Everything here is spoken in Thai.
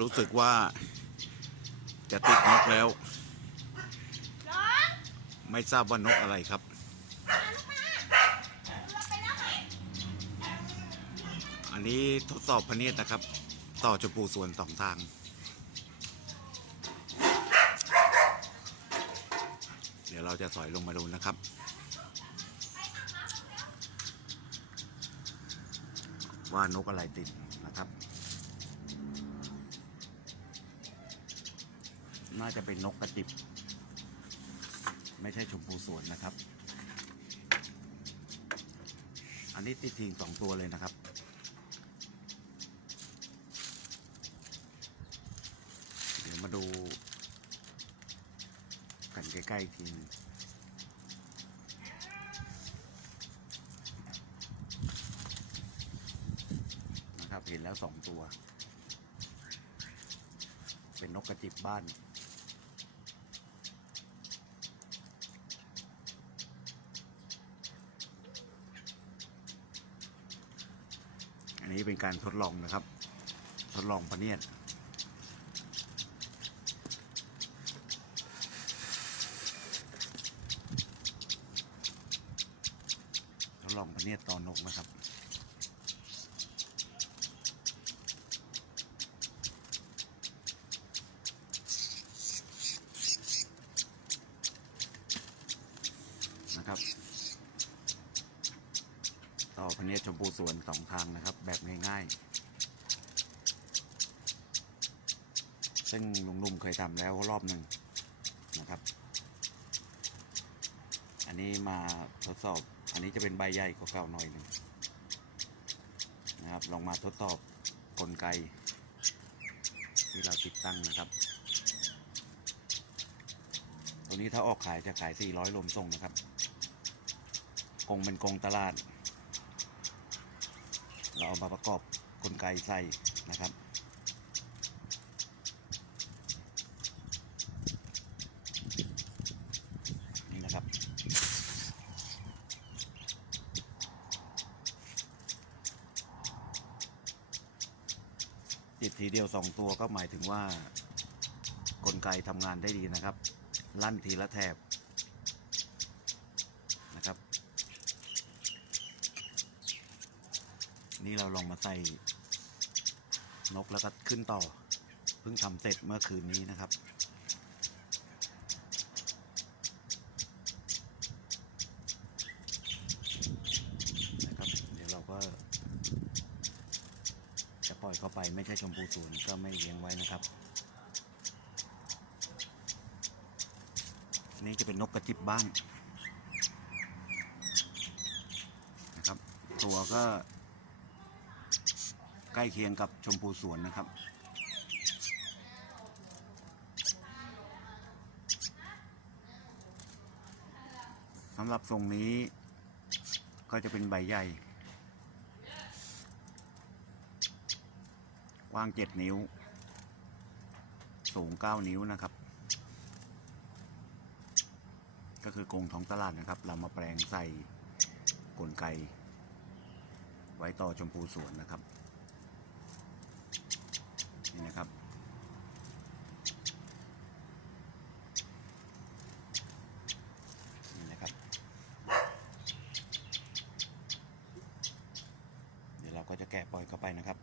รู้สึกว่าจะติดนกแล้ว ไม่ทราบว่านกอะไรครับ อันนี้ทดสอบพเนียดนะครับ ต่อจปูส่วนสองทาง เดี๋ยวเราจะสอยลงมาดูนะครับว่านกอะไรติดนะครับ น่าจะเป็นนกกระจิบ ไม่ใช่ชมพูสวนนะครับ อันนี้ติดทิ้งสองตัวเลยนะครับ เดี๋ยวมาดูกันใกล้ๆกทีหนึ่งนะครับเห็นแล้วสองตัว เป็นนกกระจิบบ้าน นี้เป็นการทดลองนะครับ ทดลองพะเนียดทดลองพะเนียดตอนกนะครับนะครับ ต่อพเนียดชมพูสวนสองทางนะครับ แบบง่ายๆ ซึ่งลุงลุงเคยทำแล้วรอบหนึ่งนะครับ อันนี้มาทดสอบ อันนี้จะเป็นใบใหญ่กว่าเก่าหน่อยหนึ่งนะครับ ลองมาทดสอบกลไก ที่เราติดตั้งนะครับ ตัวนี้ถ้าออกขายจะขาย 400รวมส่งนะครับกงเป็นกงตลาด เราเอามาประกอบกลไกใส่นะครับ นี่นะครับ ติดทีเดียวสองตัวก็หมายถึงว่ากลไกทำงานได้ดีนะครับ ลั่นทีละแถบนะครับ นี่เราลองมาใส่นกแล้วก็ขึ้นต่อ เพิ่งทำเสร็จเมื่อคืนนี้นะครับ นะครับ เดี๋ยวเราก็ จะปล่อยเข้าไปไม่ใช่ชมพูศูนย์ก็ไม่เลี้ยงไว้นะครับ นี่จะเป็นนกกระจิบบ้านนะครับ ตัวก็ ใกล้เคียงกับชมพูสวนนะครับสำหรับทรงนี้ก็จะเป็นใบใหญ่ กว้าง7นิ้ว สูง9นิ้วนะครับ ก็คือกรงท้องตลาดนะครับ เรามาแปลงใส่กลไก ไว้ต่อชมพูสวนนะครับ นี่นะครับ นี่นะครับ เดี๋ยวเรา ก็จะแกะปล่อยเข้าไปนะครับ